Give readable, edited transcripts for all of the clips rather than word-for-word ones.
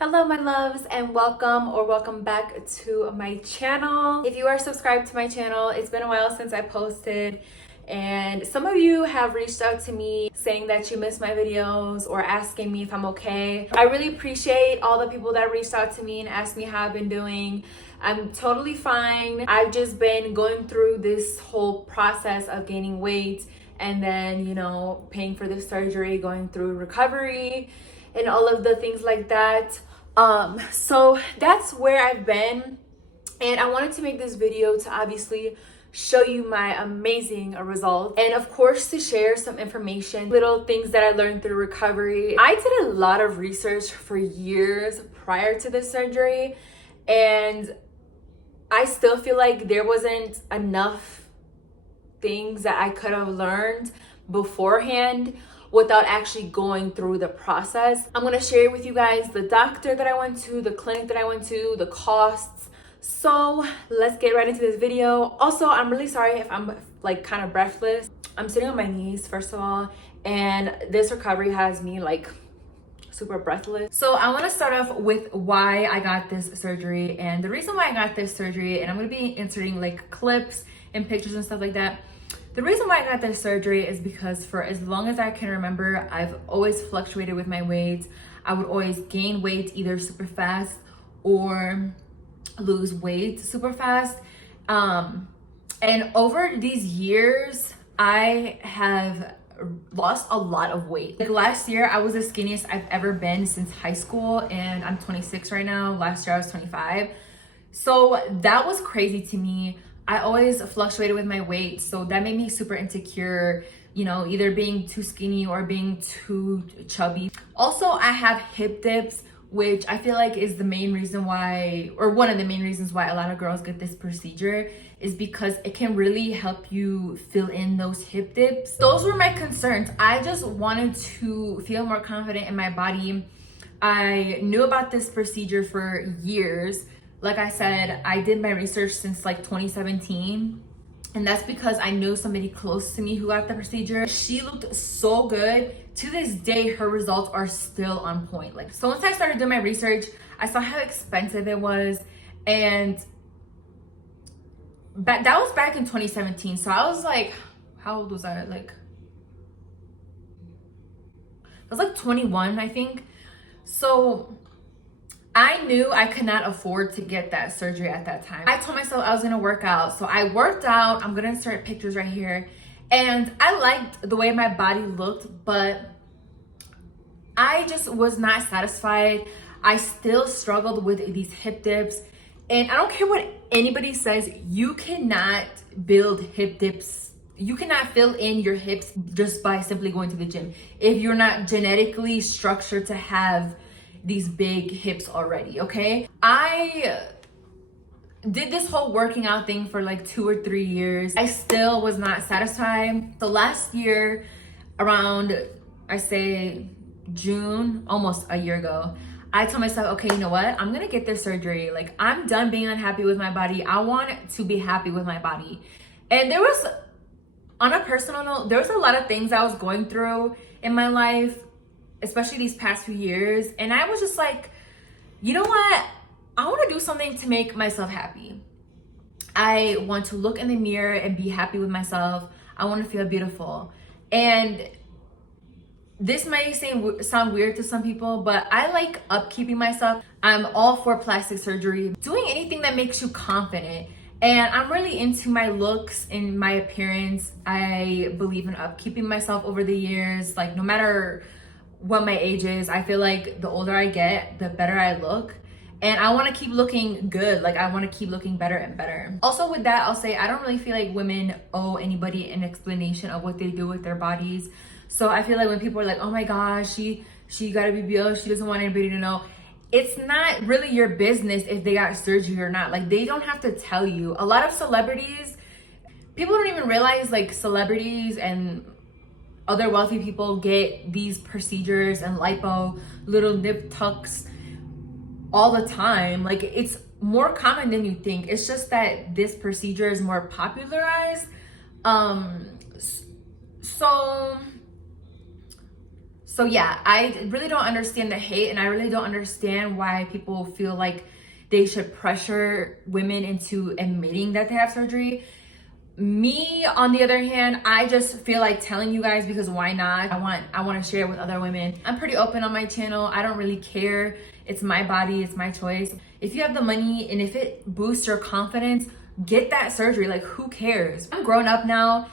Hello my loves, and welcome back to my channel. If you are subscribed to my channel, it's been a while since I posted, and some of you have reached out to me saying that you missed my videos or asking me if I'm okay. I really appreciate all the people that reached out to me and asked me how I've been doing. I'm totally fine. I've just been going through this whole process of gaining weight and then, paying for the surgery, going through recovery and all of the things like that. So that's where I've been, and I wanted to make this video to obviously show you my amazing results, and of course to share some information, little things that I learned through recovery. I did a lot of research for years prior to the surgery, and I still feel like there wasn't enough things that I could have learned beforehand without actually going through the process. I'm gonna share with you guys the doctor that I went to, the clinic that I went to, the costs. So let's get right into this video. Also, I'm really sorry if I'm like kind of breathless. I'm sitting on my knees, first of all, and this recovery has me like super breathless. So I want to start off with why I got this surgery, and the reason why I got this surgery, and I'm going to be inserting like clips and pictures and stuff like that. The reason why I got this surgery is because for as long as I can remember, I've always fluctuated with my weight. I would always gain weight either super fast or lose weight super fast. And over these years, I have lost a lot of weight. Like last year, I was the skinniest I've ever been since high school, and I'm 26 right now. Last year, I was 25. So that was crazy to me. I always fluctuated with my weight, so that made me super insecure, either being too skinny or being too chubby. Also, I have hip dips, which I feel like is the main reason why, or one of the main reasons why a lot of girls get this procedure, is because it can really help you fill in those hip dips. Those were my concerns. I just wanted to feel more confident in my body. I knew about this procedure for years. Like I said, I did my research since like 2017, and that's because I knew somebody close to me who got the procedure. She looked so good. To this day, her results are still on point. So once I started doing my research, I saw how expensive it was, and that was back in 2017. So I was like, how old was I? I was like 21, I think. So I knew I could not afford to get that surgery at that time. I told myself I was gonna work out. So I worked out. I'm gonna insert pictures right here. And I liked the way my body looked, but I just was not satisfied. I still struggled with these hip dips. And I don't care what anybody says, you cannot build hip dips. You cannot fill in your hips just by simply going to the gym if you're not genetically structured to have these big hips already, okay? I did this whole working out thing for like 2 or 3 years. I still was not satisfied. So last year, around, I say June, almost a year ago, I told myself, okay, you know what? I'm gonna get this surgery. Like, I'm done being unhappy with my body. I want to be happy with my body. And there was, on a personal note, there was a lot of things I was going through in my life, especially these past few years. And I was just like, you know what? I want to do something to make myself happy. I want to look in the mirror and be happy with myself. I want to feel beautiful. And this may sound weird to some people, but I like upkeeping myself. I'm all for plastic surgery, doing anything that makes you confident. And I'm really into my looks and my appearance. I believe in upkeeping myself over the years. Like, no matter what my age is, I feel like the older I get, the better I look. And I want to keep looking good. Like, I want to keep looking better and better. Also with that, I'll say I don't really feel like women owe anybody an explanation of what they do with their bodies. So I feel like when people are like, oh my gosh, she gotta be beautiful, she doesn't want anybody to know. It's not really your business if they got surgery or not. Like, they don't have to tell you. A lot of celebrities, people don't even realize, like, celebrities and other wealthy people get these procedures and lipo, little nip tucks all the time. Like, it's more common than you think. It's just that this procedure is more popularized. So So yeah, I really don't understand the hate, and I really don't understand why people feel like they should pressure women into admitting that they have surgery. Me, on the other hand, I just feel like telling you guys because why not? I want to share it with other women. I'm pretty open on my channel. I don't really care. It's my body, it's my choice. If you have the money and if it boosts your confidence, get that surgery. Like, who cares? I'm grown up now.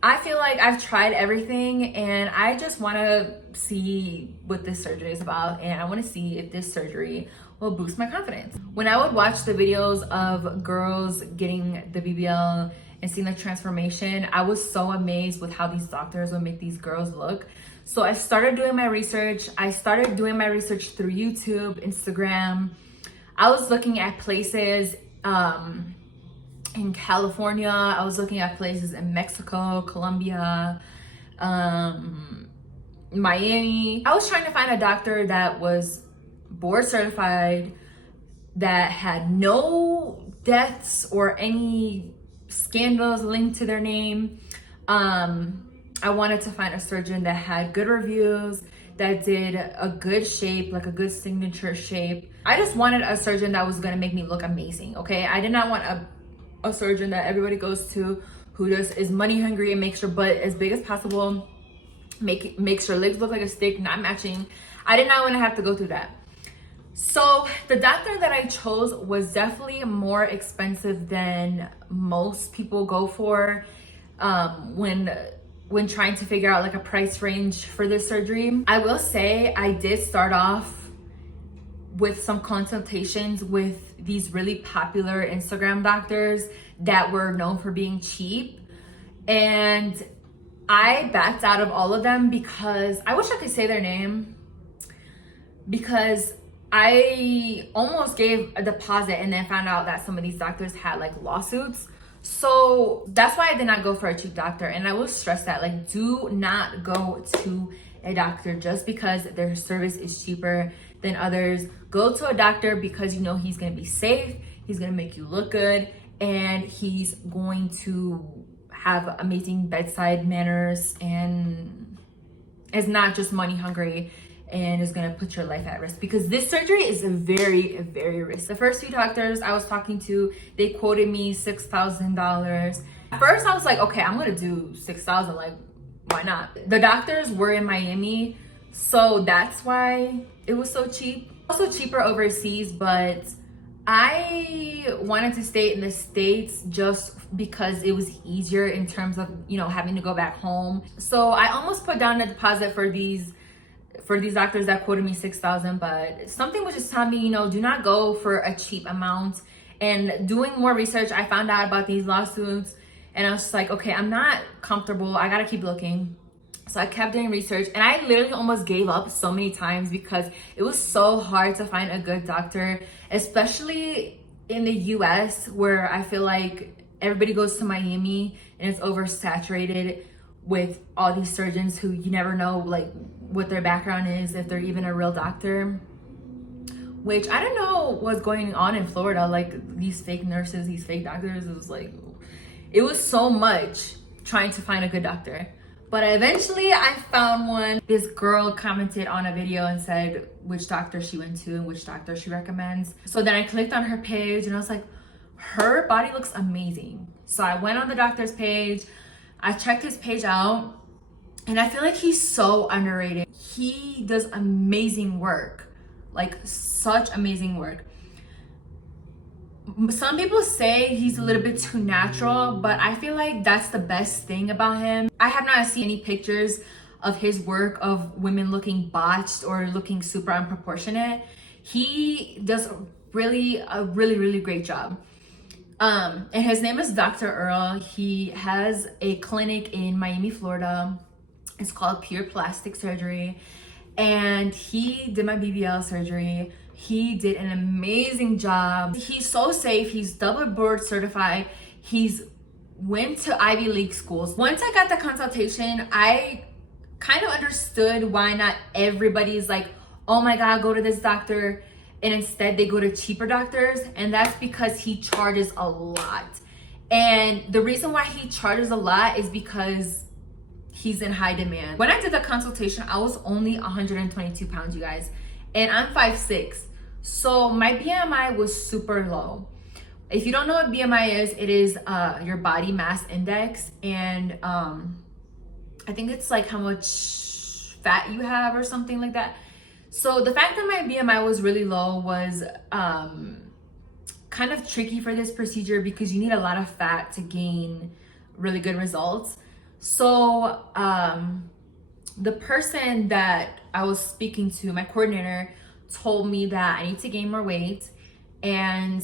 I feel like I've tried everything, and I just want to see what this surgery is about, and I want to see if this surgery will boost my confidence. When I would watch the videos of girls getting the BBL and seeing the transformation, I was so amazed with how these doctors would make these girls look. So I started doing my research. I started doing my research through YouTube, Instagram. I was looking at places in California. I was looking at places in Mexico, Colombia, Miami. I was trying to find a doctor that was board certified, that had no deaths or any scandals linked to their name. I wanted to find a surgeon that had good reviews, that did a good shape, like a good signature shape. I just wanted a surgeon that was gonna make me look amazing, okay? I did not want a surgeon that everybody goes to who just is money hungry and makes your butt as big as possible, makes your legs look like a stick, not matching. I did not want to have to go through that. So the doctor that I chose was definitely more expensive than most people go for when trying to figure out like a price range for this surgery. I will say I did start off with some consultations with these really popular Instagram doctors that were known for being cheap, and I backed out of all of them because I wish I could say their name, because I almost gave a deposit and then found out that some of these doctors had like lawsuits. So that's why I did not go for a cheap doctor. And I will stress that, like, do not go to a doctor just because their service is cheaper than others. Go to a doctor because you know he's going to be safe, he's going to make you look good, and he's going to have amazing bedside manners and is not just money hungry and is going to put your life at risk, because this surgery is very, very risky. The first few doctors I was talking to, they quoted me $6,000. At first I was like, okay, I'm going to do $6,000. Like, why not? The doctors were in Miami, so that's why it was so cheap. Also cheaper overseas, but I wanted to stay in the States just because it was easier in terms of, you know, having to go back home. So I almost put down a deposit for these doctors that quoted me $6,000, but something was just telling me, you know, do not go for a cheap amount. And doing more research, I found out about these lawsuits, and I was just like, okay, I'm not comfortable. I gotta keep looking. So I kept doing research, and I literally almost gave up so many times because it was so hard to find a good doctor, especially in the US, where I feel like everybody goes to Miami and it's oversaturated with all these surgeons who you never know like what their background is, if they're even a real doctor, which I don't know what's going on in Florida. Like, these fake nurses, these fake doctors, it was so much trying to find a good doctor. But eventually I found one. This girl commented on a video and said which doctor she went to and which doctor she recommends. So then I clicked on her page and I was like, her body looks amazing. So I went on the doctor's page, I checked his page out, and I feel like he's so underrated. He does amazing work, like such amazing work. Some people say he's a little bit too natural, but I feel like that's the best thing about him. I have not seen any pictures of his work of women looking botched or looking super unproportionate. He does a really great job. And his name is Dr. Earl. He has a clinic in Miami, Florida. It's called Pure Plastic Surgery. And he did my BBL surgery. He did an amazing job. He's so safe. He's double board certified. He's went to Ivy League schools. Once I got the consultation, I kind of understood why not everybody's like, oh my God, go to this doctor. And instead they go to cheaper doctors. And that's because he charges a lot. And the reason why he charges a lot is because he's in high demand. When I did the consultation, I was only 122 pounds, you guys, and I'm 5'6". So my BMI was super low. If you don't know what BMI is, it is your body mass index, and I think it's like how much fat you have or something like that. So the fact that my BMI was really low was kind of tricky for this procedure because you need a lot of fat to gain really good results. So the person that I was speaking to, my coordinator, told me that I need to gain more weight, and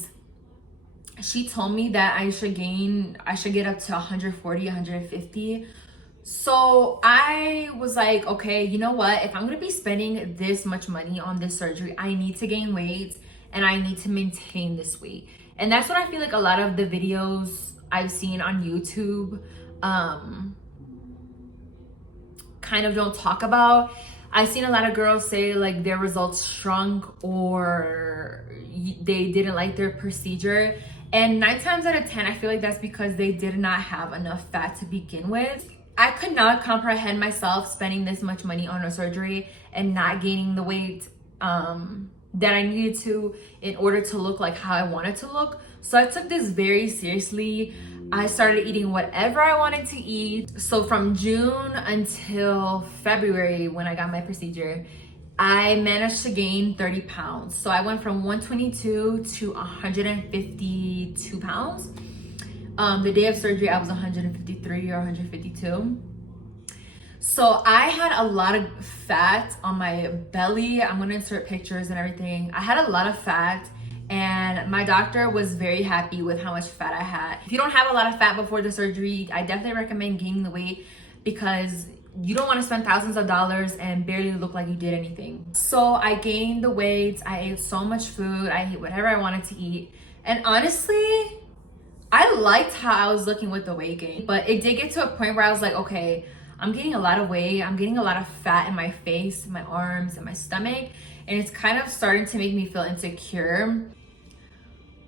she told me that I should get up to 140, 150. So I was like, okay, you know what? If I'm gonna be spending this much money on this surgery, I need to gain weight and I need to maintain this weight. And that's what I feel like a lot of the videos I've seen on YouTube kind of don't talk about. I've seen a lot of girls say like their results shrunk or they didn't like their procedure. And 9 times out of 10, I feel like that's because they did not have enough fat to begin with. I could not comprehend myself spending this much money on a surgery and not gaining the weight that I needed to in order to look like how I wanted to look. So I took this very seriously. I started eating whatever I wanted to eat. So from June until February, when I got my procedure, I managed to gain 30 pounds. So I went from 122 to 152 pounds. The day of surgery, I was 153 or 152. So I had a lot of fat on my belly. I'm gonna insert pictures and everything. I had a lot of fat, and my doctor was very happy with how much fat I had. If you don't have a lot of fat before the surgery, I definitely recommend gaining the weight because you don't want to spend thousands of dollars and barely look like you did anything. So I gained the weight. I ate so much food. I ate whatever I wanted to eat. And honestly, I liked how I was looking with the weight gain, but it did get to a point where I was like, okay, I'm gaining a lot of weight. I'm getting a lot of fat in my face, my arms, and my stomach. And it's kind of starting to make me feel insecure.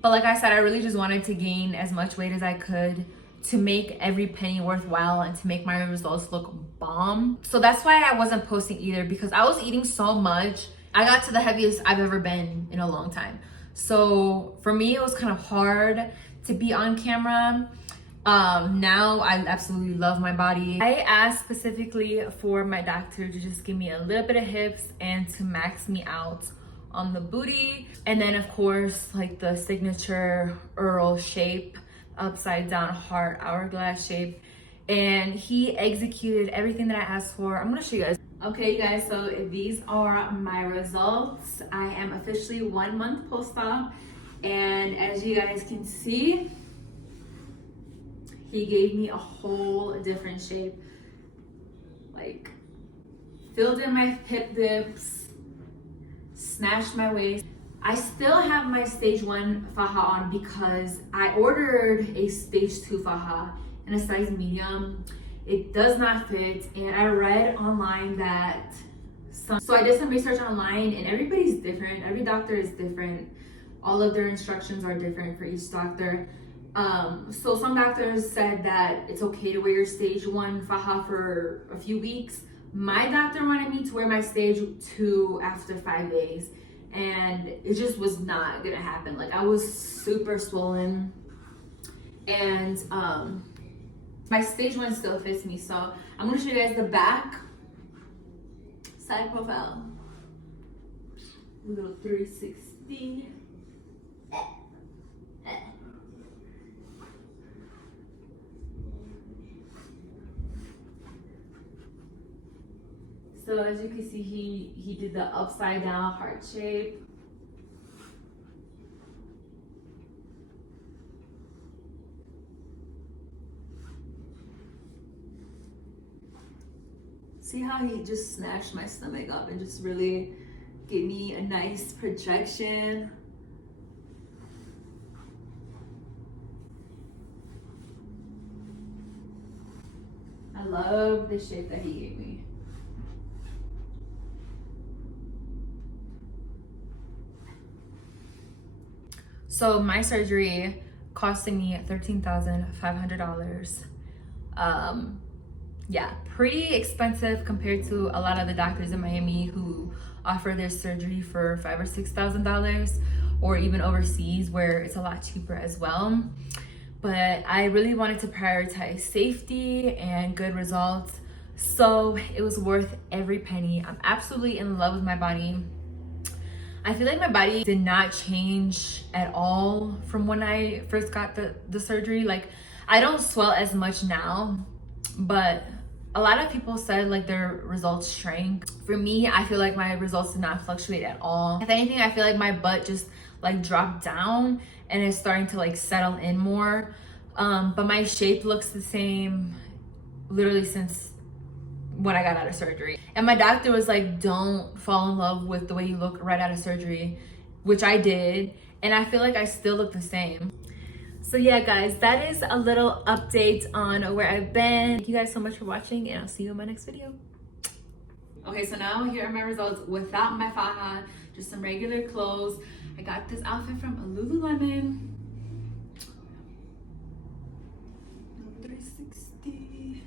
But like I said, I really just wanted to gain as much weight as I could to make every penny worthwhile and to make my results look bomb. So that's why I wasn't posting either, because I was eating so much. I got to the heaviest I've ever been in a long time. So for me, it was kind of hard to be on camera. Now I absolutely love my body. I asked specifically for my doctor to just give me a little bit of hips and to max me out on the booty. And then of course, like the signature Earl shape, upside down heart hourglass shape. And he executed everything that I asked for. I'm gonna show you guys. Okay, you guys, so these are my results. I am officially 1 month post-op. And as you guys can see, he gave me a whole different shape. Like, filled in my hip dips, snatched my waist. I still have my stage 1 faja on because I ordered a stage 2 faja in a size medium. It does not fit, and I read online that so I did some research online, and everybody's different. Every doctor is different. All of their instructions are different for each doctor. So some doctors said that it's okay to wear your stage 1 faja for a few weeks. My doctor wanted me to wear my stage 2 after 5 days, and it just was not gonna happen. Like, I was super swollen, and my stage 1 still fits me. So I'm gonna show you guys the back side profile. A little 360. So as you can see, he did the upside down heart shape. See how he just snatched my stomach up and just really gave me a nice projection. I love the shape that he gave me. So my surgery costing me $13,500. Yeah, pretty expensive compared to a lot of the doctors in Miami who offer their surgery for $5,000 or $6,000, or even overseas where it's a lot cheaper as well. But I really wanted to prioritize safety and good results, so it was worth every penny. I'm absolutely in love with my body. I feel like my body did not change at all from when I first got the surgery. Like, I don't swell as much now, but a lot of people said like their results shrank. For me, I feel like my results did not fluctuate at all. If anything, I feel like my butt just like dropped down and it's starting to like settle in more. But my shape looks the same literally since when I got out of surgery. And my doctor was like, don't fall in love with the way you look right out of surgery, which I did. And I feel like I still look the same. So yeah, guys, that is a little update on where I've been. Thank you guys so much for watching, and I'll see you in my next video. Okay, so now here are my results without my faja, just some regular clothes. I got this outfit from Lululemon. 360.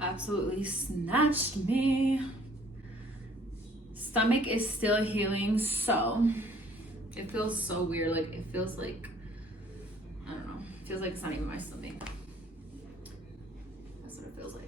Absolutely snatched me. Stomach is still healing, so it feels so weird. Like, it feels like, I don't know, it feels like it's not even my stomach. That's what it feels like.